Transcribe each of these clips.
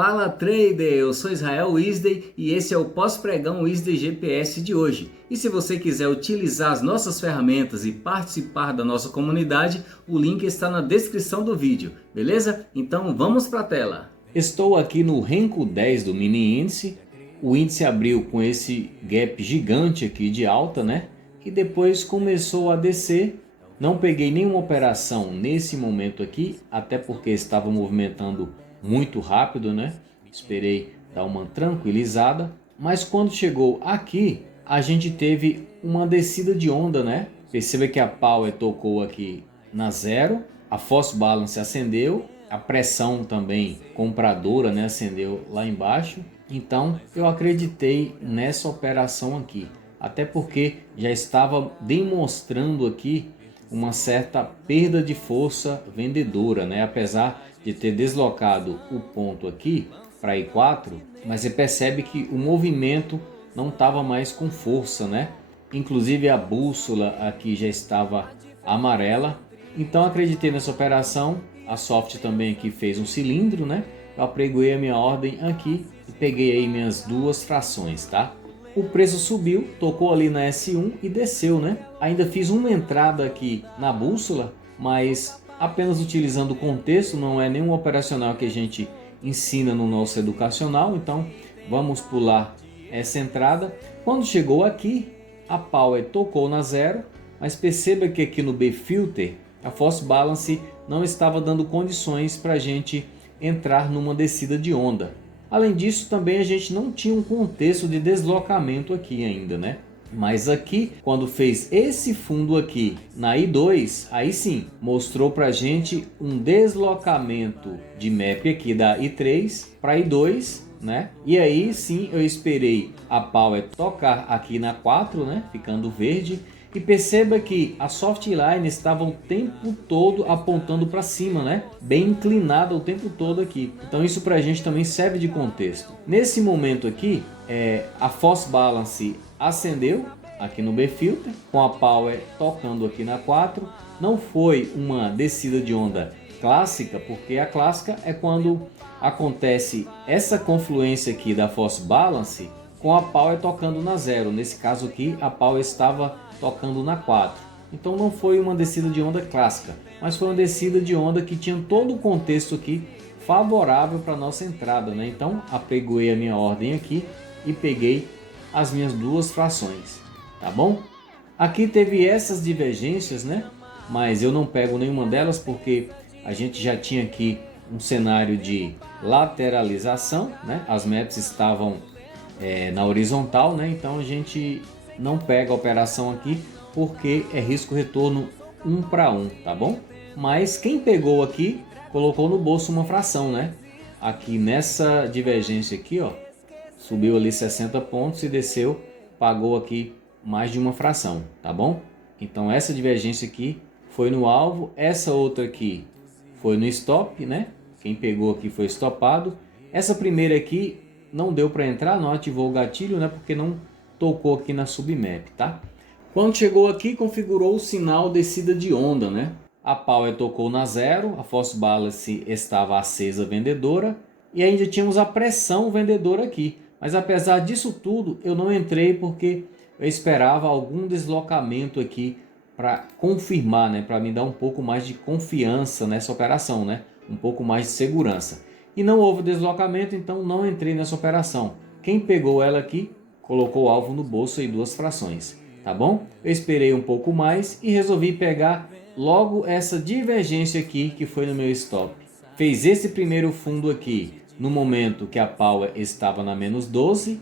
Fala trader, eu sou Israel Wisdey e esse é o pós-pregão Wisdey GPS de hoje. E se você quiser utilizar as nossas ferramentas e participar da nossa comunidade, o link está na descrição do vídeo, beleza? Então vamos para a tela. Estou aqui no Renko 10 do mini índice. O índice abriu com esse gap gigante aqui de alta, né? E depois começou a descer. Não peguei nenhuma operação nesse momento aqui, até porque estava movimentando muito rápido, né? Esperei dar uma tranquilizada, mas quando chegou aqui, a gente teve uma descida de onda, né? Perceba que a Power tocou aqui na zero, a False Balance acendeu, a pressão também compradora, né, acendeu lá embaixo. Então eu acreditei nessa operação aqui, até porque já estava demonstrando aqui uma certa perda de força vendedora, né? Apesar de ter deslocado o ponto aqui para I4, mas você percebe que o movimento não estava mais com força, né? Inclusive a bússola aqui já estava amarela. Então acreditei nessa operação. A Soft também aqui fez um cilindro, né? Eu apregoei a minha ordem aqui e peguei aí minhas duas frações, tá? O preço subiu, tocou ali na S1 e desceu, né? Ainda fiz uma entrada aqui na bússola, mas apenas utilizando o contexto, não é nenhum operacional que a gente ensina no nosso educacional, então vamos pular essa entrada. Quando chegou aqui, a Power tocou na zero, mas perceba que aqui no B-Filter, a False Balance não estava dando condições para a gente entrar numa descida de onda. Além disso, também a gente não tinha um contexto de deslocamento aqui ainda, né? Mas aqui, quando fez esse fundo aqui na I2, aí sim, mostrou pra gente um deslocamento de map aqui da I3 para I2, né? E aí sim, eu esperei a Power tocar aqui na 4, né? Ficando verde. E perceba que a Softline estava o tempo todo apontando para cima, né? Bem inclinada o tempo todo aqui. Então isso para a gente também serve de contexto. Nesse momento aqui, a False Balance acendeu aqui no B-Filter, com a Power tocando aqui na 4. Não foi uma descida de onda clássica, porque a clássica é quando acontece essa confluência aqui da False Balance com a Power tocando na zero. Nesse caso aqui, a Power estava tocando na 4. Então não foi uma descida de onda clássica, mas foi uma descida de onda que tinha todo o contexto aqui favorável para nossa entrada, né? Então apregoei a minha ordem aqui e peguei as minhas duas frações, tá bom? Aqui teve essas divergências, né? Mas eu não pego nenhuma delas porque a gente já tinha aqui um cenário de lateralização, né? As maps estavam na horizontal, né? Então a gente não pega a operação aqui porque é risco retorno 1 para 1, tá bom? Mas quem pegou aqui colocou no bolso uma fração, né? Aqui nessa divergência aqui, ó, subiu ali 60 pontos e desceu, pagou aqui mais de uma fração, tá bom? Então essa divergência aqui foi no alvo, essa outra aqui foi no stop, né? Quem pegou aqui foi estopado. Essa primeira aqui não deu para entrar, não ativou o gatilho, né? Porque não tocou aqui na submap, tá? Quando chegou aqui, configurou o sinal descida de onda, né? A Power tocou na zero, a False Balance estava acesa vendedora e ainda tínhamos a pressão vendedora aqui. Mas apesar disso tudo, eu não entrei porque eu esperava algum deslocamento aqui para confirmar, né? Para me dar um pouco mais de confiança nessa operação, né? Um pouco mais de segurança. E não houve deslocamento, então não entrei nessa operação. Quem pegou ela aqui colocou o alvo no bolso e duas frações, tá bom? Eu esperei um pouco mais e resolvi pegar logo essa divergência aqui que foi no meu stop. Fez esse primeiro fundo aqui no momento que a Power estava na menos 12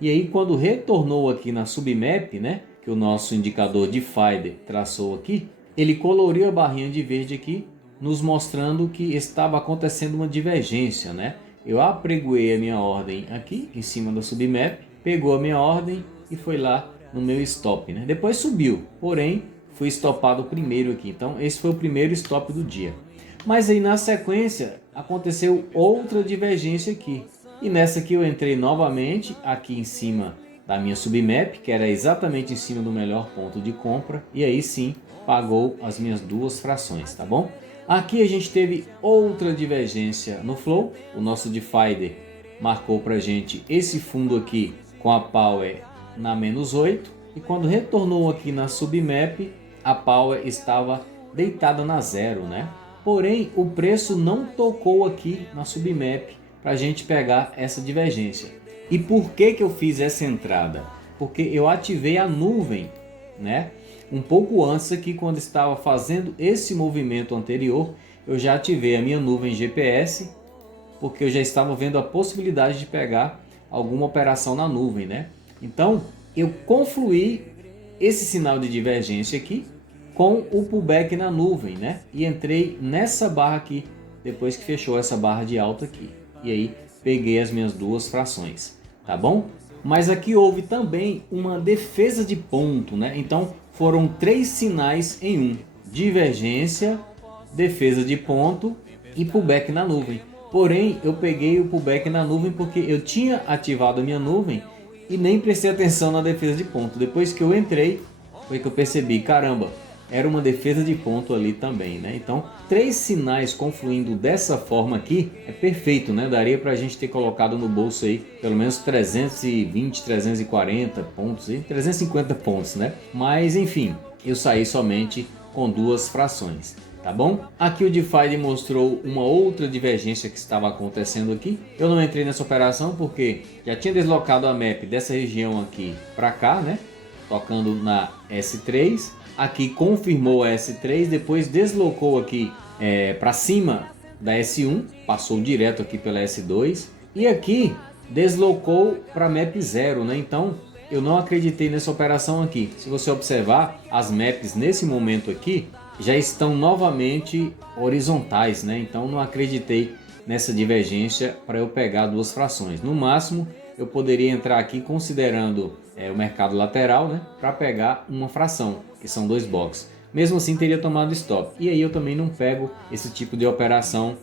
e aí quando retornou aqui na submap, né, que o nosso indicador de FIDE traçou aqui, ele coloriu a barrinha de verde aqui, nos mostrando que estava acontecendo uma divergência, né? Eu apregoei a minha ordem aqui em cima da submap, pegou a minha ordem e foi lá no meu stop, né? Depois subiu, porém fui stopado primeiro aqui. Então esse foi o primeiro stop do dia. Mas aí na sequência aconteceu outra divergência aqui. E nessa aqui eu entrei novamente aqui em cima da minha submap, que era exatamente em cima do melhor ponto de compra. E aí sim pagou as minhas duas frações, tá bom? Aqui a gente teve outra divergência no Flow. O nosso Divider marcou para a gente esse fundo aqui com a Power na -8. E quando retornou aqui na Submap, a Power estava deitada na 0, né? Porém, o preço não tocou aqui na Submap para a gente pegar essa divergência. E por que eu fiz essa entrada? Porque eu ativei a nuvem, né? Um pouco antes aqui, quando estava fazendo esse movimento anterior, eu já ativei a minha nuvem GPS, porque eu já estava vendo a possibilidade de pegar alguma operação na nuvem, né? Então, eu confluí esse sinal de divergência aqui com o pullback na nuvem, né? E entrei nessa barra aqui, depois que fechou essa barra de alta aqui. E aí, peguei as minhas duas frações, tá bom? Mas aqui houve também uma defesa de ponto, né? Então, foram 3 sinais em um: divergência, defesa de ponto e pullback na nuvem. Porém, eu peguei o pullback na nuvem porque eu tinha ativado a minha nuvem e nem prestei atenção na defesa de ponto. Depois que eu entrei, foi que eu percebi, caramba, era uma defesa de ponto ali também, né? Então, 3 sinais confluindo dessa forma aqui é perfeito, né? Daria pra gente ter colocado no bolso aí pelo menos 320, 340 pontos, 350 pontos, né? Mas enfim, eu saí somente com 2 frações. Tá bom? Aqui o Divider mostrou uma outra divergência que estava acontecendo aqui. Eu não entrei nessa operação porque já tinha deslocado a map dessa região aqui para cá, né? Tocando na S3. Aqui confirmou a S3, depois deslocou aqui para cima da S1, passou direto aqui pela S2. E aqui deslocou para map 0, né? Então eu não acreditei nessa operação aqui. Se você observar, as maps nesse momento aqui já estão novamente horizontais, né? Então não acreditei nessa divergência para eu pegar 2 frações. No máximo eu poderia entrar aqui considerando o mercado lateral, né? Para pegar uma fração, que são 2 blocos. Mesmo assim teria tomado stop. E aí eu também não pego esse tipo de operação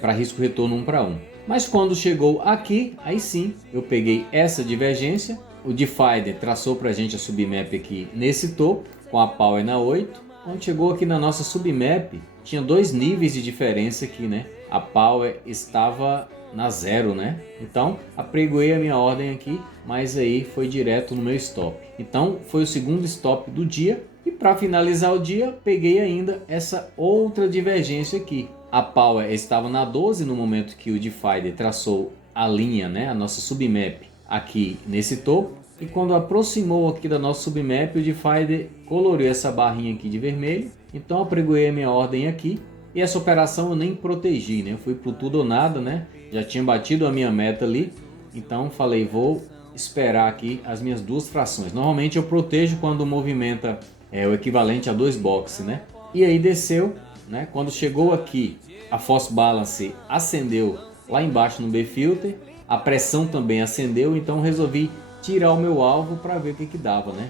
para risco retorno 1 para 1. Mas quando chegou aqui, aí sim eu peguei essa divergência. O Divider traçou para a gente a submap aqui nesse topo, com a Power na 8. Quando chegou aqui na nossa submap, tinha 2 níveis de diferença aqui, né? A Power estava na 0, né? Então, apregoei a minha ordem aqui, mas aí foi direto no meu stop. Então, foi o segundo stop do dia. E para finalizar o dia, peguei ainda essa outra divergência aqui. A Power estava na 12 no momento que o Divider traçou a linha, né? A nossa submap aqui nesse topo. E quando aproximou aqui da nossa submap, o Divider coloriu essa barrinha aqui de vermelho. Então apregoei a minha ordem aqui. E essa operação eu nem protegi, né? Eu fui pro tudo ou nada, né? Já tinha batido a minha meta ali. Então falei, vou esperar aqui as minhas 2 frações. Normalmente eu protejo quando movimenta o equivalente a 2 boxes, né? E aí desceu, né? Quando chegou aqui, a False Balance acendeu lá embaixo no B-Filter. A pressão também acendeu, então resolvi tirar o meu alvo para ver o que dava, né?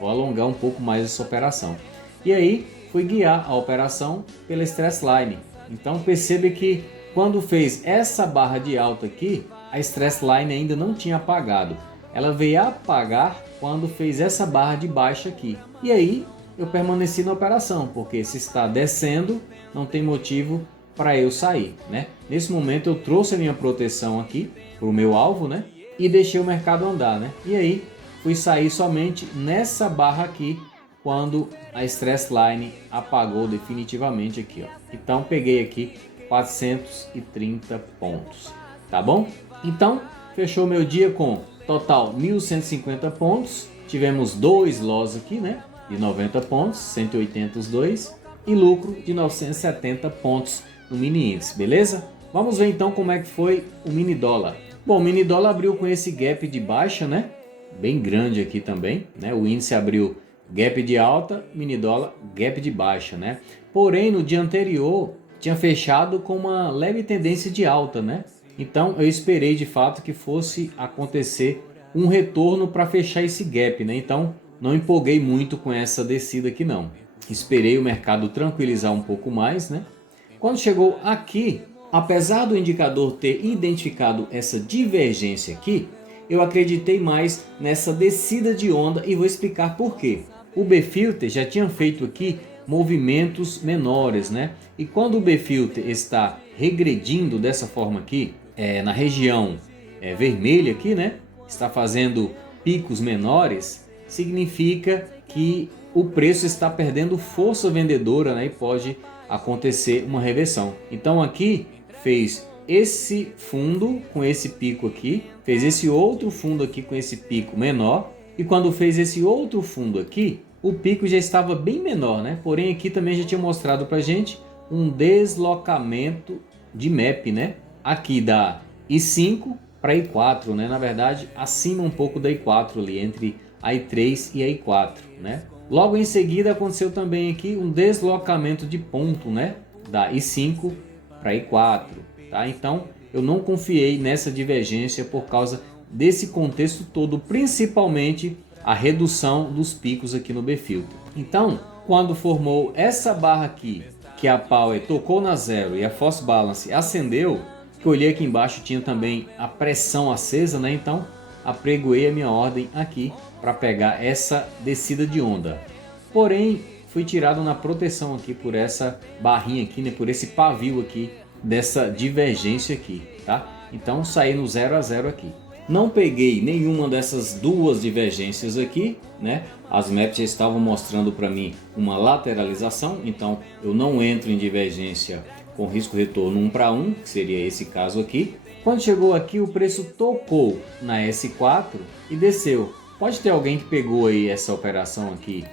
Vou alongar um pouco mais essa operação. E aí fui guiar a operação pela Stress Line. Então percebe que quando fez essa barra de alta aqui, a Stress Line ainda não tinha apagado. Ela veio apagar quando fez essa barra de baixa aqui. E aí eu permaneci na operação, porque se está descendo, não tem motivo para eu sair, né? Nesse momento eu trouxe a minha proteção aqui para o meu alvo, né? E deixei o mercado andar, né? E aí fui sair somente nessa barra aqui quando a Stress Line apagou definitivamente aqui, ó. Então peguei aqui 430 pontos, tá bom? Então fechou meu dia com total 1.150 pontos. Tivemos 2 loss aqui, né? De 90 pontos, 180 os dois, e lucro de 970 pontos no mini índice, beleza? Vamos ver então como é que foi o mini dólar. Bom, o mini dólar abriu com esse gap de baixa, né? Bem grande aqui também, né? O índice abriu gap de alta, mini dólar gap de baixa, né? Porém, no dia anterior tinha fechado com uma leve tendência de alta, né? Então, eu esperei de fato que fosse acontecer um retorno para fechar esse gap, né? Então, não empolguei muito com essa descida aqui não. Esperei o mercado tranquilizar um pouco mais, né? Quando chegou aqui, apesar do indicador ter identificado essa divergência aqui, eu acreditei mais nessa descida de onda e vou explicar por quê. O B-Filter já tinha feito aqui movimentos menores, né? E quando o B-Filter está regredindo dessa forma aqui, na região vermelha aqui, né? Está fazendo picos menores, significa que o preço está perdendo força vendedora, né? E pode acontecer uma reversão. Então aqui fez esse fundo com esse pico aqui, fez esse outro fundo aqui com esse pico menor, e quando fez esse outro fundo aqui, o pico já estava bem menor, né? Porém aqui também já tinha mostrado pra gente um deslocamento de MAP, né? Aqui da I5 para I4, né? Na verdade, acima um pouco da I4 ali, entre a I3 e a I4, né? Logo em seguida aconteceu também aqui um deslocamento de ponto, né? Da I5 para I4, tá? Então eu não confiei nessa divergência por causa desse contexto todo, principalmente a redução dos picos aqui no B-Filter. Então, quando formou essa barra aqui, que a Power tocou na zero e a False Balance acendeu, que eu olhei aqui embaixo tinha também a pressão acesa, né? Então apregoei a minha ordem aqui para pegar essa descida de onda. Porém, fui tirado na proteção aqui por essa barrinha aqui, né? Por esse pavio aqui dessa divergência aqui, tá? Então saí no 0 a 0 aqui. Não peguei nenhuma dessas duas divergências aqui, né? As maps já estavam mostrando para mim uma lateralização, então eu não entro em divergência com risco retorno 1 para 1, que seria esse caso aqui. Quando chegou aqui, o preço tocou na S4 e desceu. Pode ter alguém que pegou aí essa operação aqui,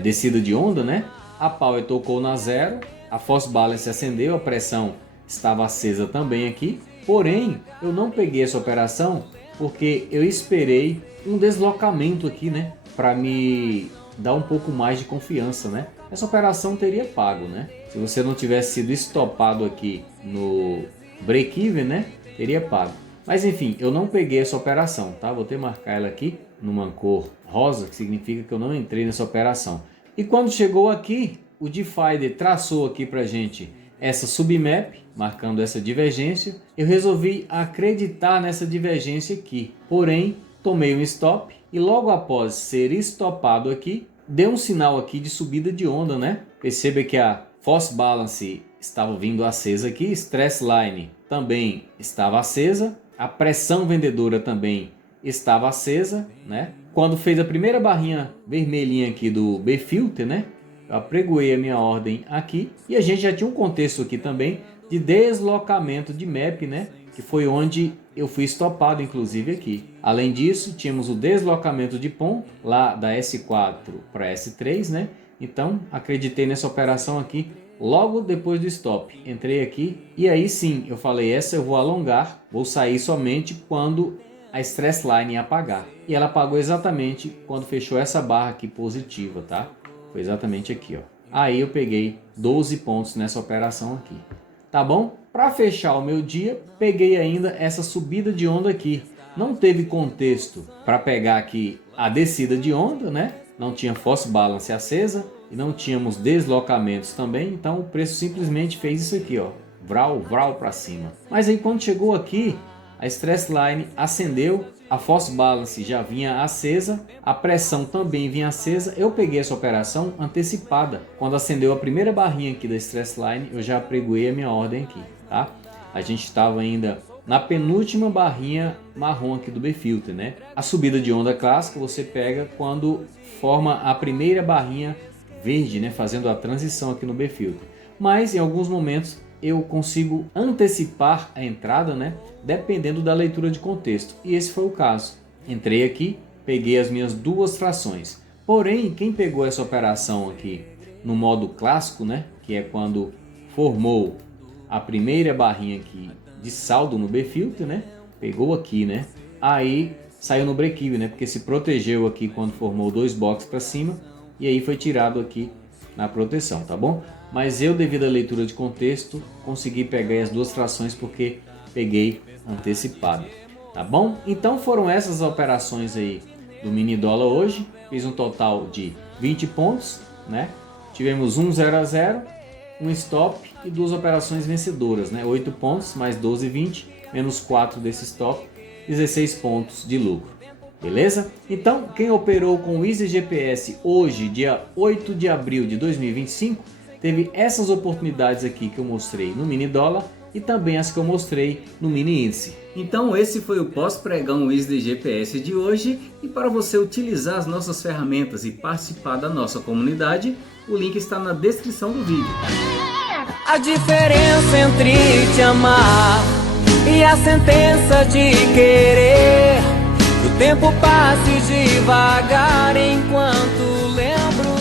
descida de onda, né? A Power tocou na zero, a False Balance acendeu, a pressão estava acesa também aqui. Porém, eu não peguei essa operação porque eu esperei um deslocamento aqui, né? Para me dar um pouco mais de confiança, né? Essa operação teria pago, né? Se você não tivesse sido estopado aqui no break-even, né? Teria pago. Mas enfim, eu não peguei essa operação, tá? Vou ter que marcar ela aqui numa cor rosa, que significa que eu não entrei nessa operação. E quando chegou aqui, o Divider traçou aqui pra gente essa submap, marcando essa divergência. Eu resolvi acreditar nessa divergência aqui. Porém, tomei um stop e logo após ser estopado aqui, deu um sinal aqui de subida de onda, né? Perceba que a False Balance estava vindo acesa aqui, Stress Line também estava acesa, a pressão vendedora também estava acesa, né? Quando fez a primeira barrinha vermelhinha aqui do B-Filter, né? Eu apregoei a minha ordem aqui e a gente já tinha um contexto aqui também de deslocamento de MAP, né? Que foi onde eu fui estopado, inclusive aqui. Além disso, tínhamos o deslocamento de ponto lá da S4 para S3, né? Então, acreditei nessa operação aqui logo depois do stop. Entrei aqui e aí sim, eu falei, essa eu vou alongar, vou sair somente quando a Stress Line apagar. E ela apagou exatamente quando fechou essa barra aqui positiva, tá? Foi exatamente aqui, ó. Aí eu peguei 12 pontos nessa operação aqui. Tá bom? Para fechar o meu dia, peguei ainda essa subida de onda aqui. Não teve contexto para pegar aqui a descida de onda, né? Não tinha False Balance acesa e não tínhamos deslocamentos também. Então o preço simplesmente fez isso aqui, ó. Vral, vral para cima. Mas aí quando chegou aqui, a Stress Line acendeu, a False Balance já vinha acesa, a pressão também vinha acesa. Eu peguei essa operação antecipada. Quando acendeu a primeira barrinha aqui da Stress Line, eu já apregoei a minha ordem aqui, tá? A gente estava ainda na penúltima barrinha marrom aqui do B-Filter, né? A subida de onda clássica você pega quando forma a primeira barrinha verde, né? Fazendo a transição aqui no B-Filter. Mas em alguns momentos eu consigo antecipar a entrada, né? Dependendo da leitura de contexto. E esse foi o caso. Entrei aqui, peguei as minhas duas frações. Porém, quem pegou essa operação aqui no modo clássico, né? Que é quando formou a primeira barrinha aqui de saldo no B-Filter, né? Pegou aqui, né? Aí saiu no break-even, né? Porque se protegeu aqui quando formou dois boxes para cima. E aí foi tirado aqui na proteção, tá bom? Mas eu, devido à leitura de contexto, consegui pegar as duas frações porque peguei antecipado, tá bom? Então foram essas operações aí do mini dólar hoje. Fiz um total de 20 pontos, né? Tivemos um 0 a 0, um stop e duas operações vencedoras, né? 8 pontos mais 12, 20, menos 4 desse stop, 16 pontos de lucro. Beleza? Então, quem operou com o Easy GPS hoje, dia 8 de abril de 2025, teve essas oportunidades aqui que eu mostrei no mini dólar e também as que eu mostrei no mini índice. Então esse foi o pós-pregão Easy GPS de hoje, e para você utilizar as nossas ferramentas e participar da nossa comunidade, o link está na descrição do vídeo. A diferença entre te amar e a sentença de querer, o tempo passe devagar enquanto lembro